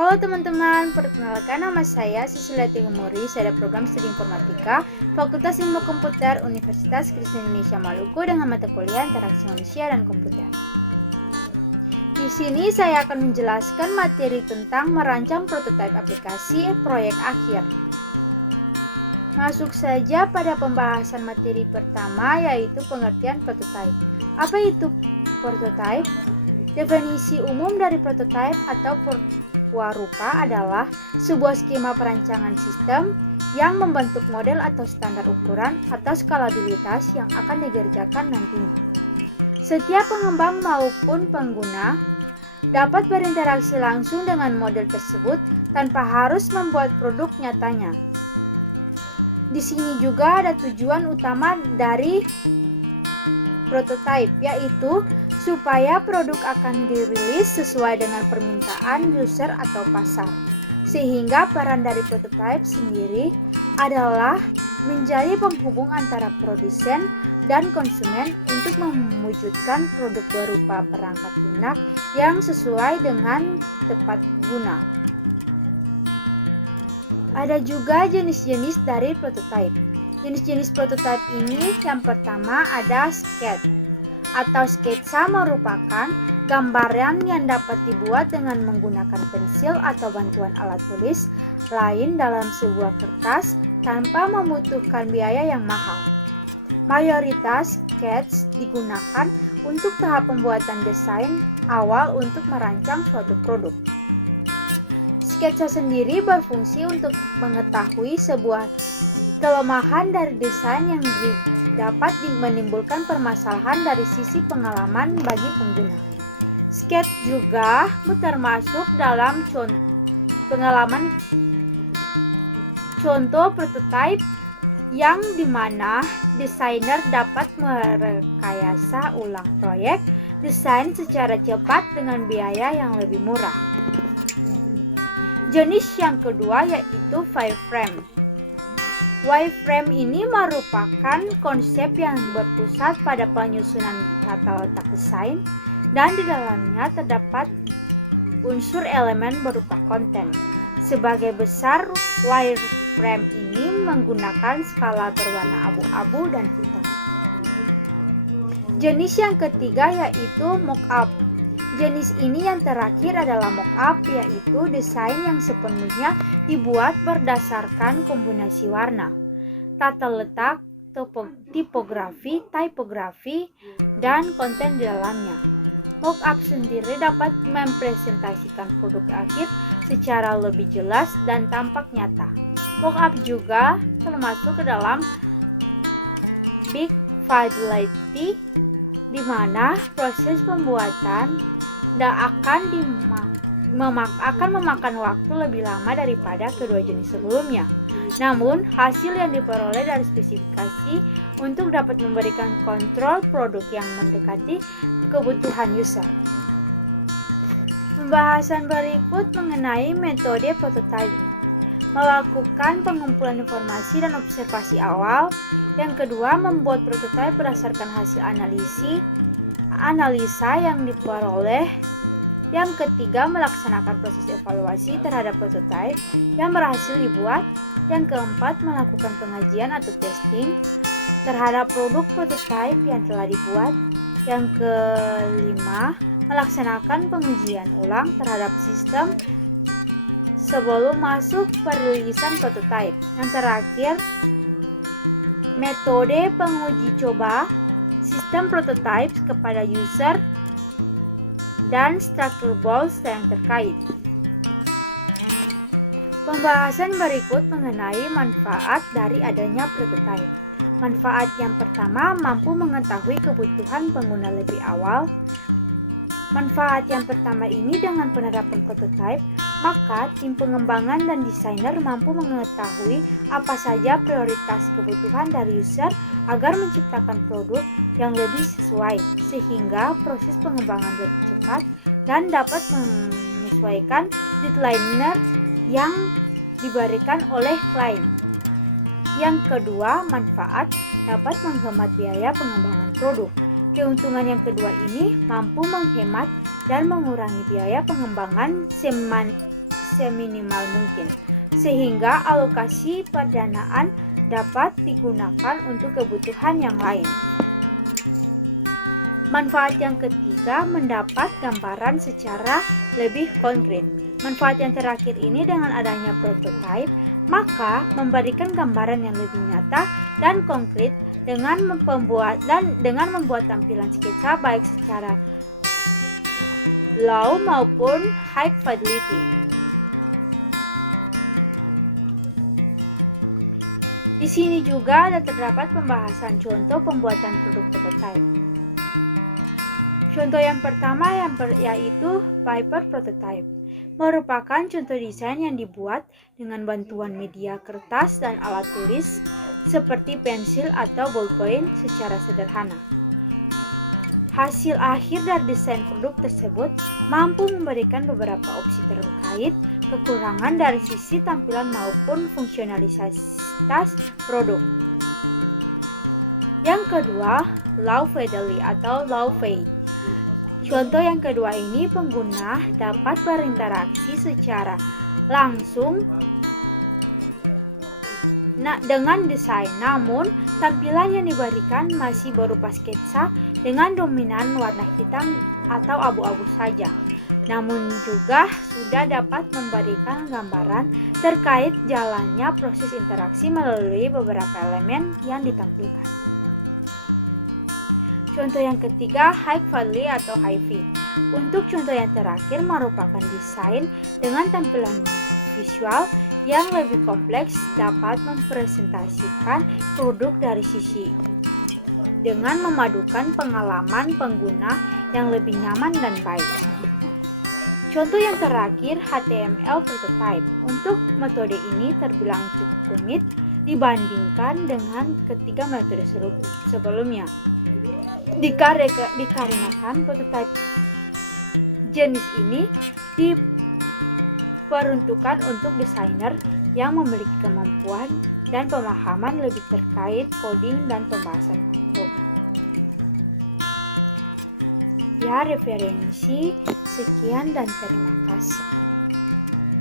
Halo teman-teman, perkenalkan nama saya Cecilia Tinggemuri, saya ada program studi informatika, Fakultas Ilmu Komputer, Universitas Kristen Indonesia Maluku dengan mata kuliah interaksi manusia dan komputer. Di sini saya akan menjelaskan materi tentang merancang prototipe aplikasi proyek akhir. Masuk saja pada pembahasan materi pertama, yaitu pengertian prototipe. Apa itu prototipe? Definisi umum dari prototipe atau perwarupa adalah sebuah skema perancangan sistem yang membentuk model atau standar ukuran atau skalabilitas yang akan dikerjakan nantinya. Setiap pengembang maupun pengguna dapat berinteraksi langsung dengan model tersebut tanpa harus membuat produk nyatanya. Di sini juga ada tujuan utama dari prototipe, yaitu supaya produk akan dirilis sesuai dengan permintaan user atau pasar. Sehingga peran dari prototipe sendiri adalah menjadi penghubung antara produsen dan konsumen untuk mewujudkan produk berupa perangkat lunak yang sesuai dengan tepat guna. Ada juga jenis-jenis dari prototipe. Jenis-jenis prototipe ini yang pertama ada sketch atau sketsa, merupakan gambaran yang dapat dibuat dengan menggunakan pensil atau bantuan alat tulis lain dalam sebuah kertas tanpa membutuhkan biaya yang mahal. Mayoritas sketch digunakan untuk tahap pembuatan desain awal untuk merancang suatu produk. Sketsa sendiri berfungsi untuk mengetahui sebuah kelemahan dari desain yang dapat menimbulkan permasalahan dari sisi pengalaman bagi pengguna. Sketch juga termasuk dalam pengalaman contoh prototipe yang dimana desainer dapat merekayasa ulang proyek desain secara cepat dengan biaya yang lebih murah. Jenis yang kedua yaitu wireframe. Wireframe ini merupakan konsep yang berpusat pada penyusunan tata letak desain dan di dalamnya terdapat unsur elemen berupa konten. Sebagai besar, wireframe ini menggunakan skala berwarna abu-abu dan hitam. Jenis yang ketiga yaitu mockup. Jenis ini yang terakhir adalah mockup, yaitu desain yang sepenuhnya dibuat berdasarkan kombinasi warna, tata letak, tipografi, typografi, dan konten di dalamnya. Mockup sendiri dapat mempresentasikan produk akhir secara lebih jelas dan tampak nyata. Mockup juga termasuk ke dalam big fidelity, di mana proses pembuatan akan memakan waktu lebih lama daripada kedua jenis sebelumnya. Namun, hasil yang diperoleh dari spesifikasi untuk dapat memberikan kontrol produk yang mendekati kebutuhan user. Pembahasan berikut mengenai metode prototype. Melakukan pengumpulan informasi dan observasi awal. Yang kedua, membuat prototipe berdasarkan hasil analisa yang diperoleh. Yang ketiga, melaksanakan proses evaluasi terhadap prototipe yang berhasil dibuat. Yang keempat, melakukan pengajian atau testing terhadap produk prototipe yang telah dibuat. Yang kelima, melaksanakan pengujian ulang terhadap sistem sebelum masuk perilisan prototipe. Yang terakhir, metode penguji coba sistem prototipe kepada user dan struktur goals yang terkait. Pembahasan berikut mengenai manfaat dari adanya prototipe. Manfaat yang pertama, mampu mengetahui kebutuhan pengguna lebih awal. Manfaat yang pertama ini, dengan penerapan prototipe, maka tim pengembangan dan desainer mampu mengetahui apa saja prioritas kebutuhan dari user agar menciptakan produk yang lebih sesuai, sehingga proses pengembangan lebih cepat dan dapat menyesuaikan deadline yang diberikan oleh klien. Yang kedua, manfaat dapat menghemat biaya pengembangan produk. Keuntungan yang kedua ini mampu menghemat dan mengurangi biaya pengembangan seminimal mungkin, sehingga alokasi pendanaan dapat digunakan untuk kebutuhan yang lain. Manfaat yang ketiga, mendapat gambaran secara lebih konkret. Manfaat yang terakhir ini, dengan adanya prototipe, maka memberikan gambaran yang lebih nyata dan konkret dengan membuat tampilan sketsa baik secara low maupun high fidelity. Di sini juga terdapat pembahasan contoh pembuatan produk prototipe. Contoh yang pertama yaitu paper prototype, merupakan contoh desain yang dibuat dengan bantuan media kertas dan alat tulis seperti pensil atau ballpoint secara sederhana. Hasil akhir dari desain produk tersebut mampu memberikan beberapa opsi terkait kekurangan dari sisi tampilan maupun fungsionalitas produk. Yang kedua, low fidelity atau low fi. Contoh yang kedua ini, pengguna dapat berinteraksi secara langsung dengan desain, namun tampilan yang diberikan masih berupa sketsa dengan dominan warna hitam atau abu-abu saja. Namun juga sudah dapat memberikan gambaran terkait jalannya proses interaksi melalui beberapa elemen yang ditampilkan. Contoh yang ketiga, high fidelity atau hi-fi. Untuk contoh yang terakhir, merupakan desain dengan tampilan visual yang lebih kompleks, dapat mempresentasikan produk dari sisi dengan memadukan pengalaman pengguna yang lebih nyaman dan baik. Contoh yang terakhir, HTML prototype. Untuk metode ini terbilang cukup rumit dibandingkan dengan ketiga metode sebelumnya. Dikarenakan prototipe jenis ini diperuntukkan untuk desainer yang memiliki kemampuan dan pemahaman lebih terkait coding dan pembahasan program. Ya, referensi sekian dan terima kasih.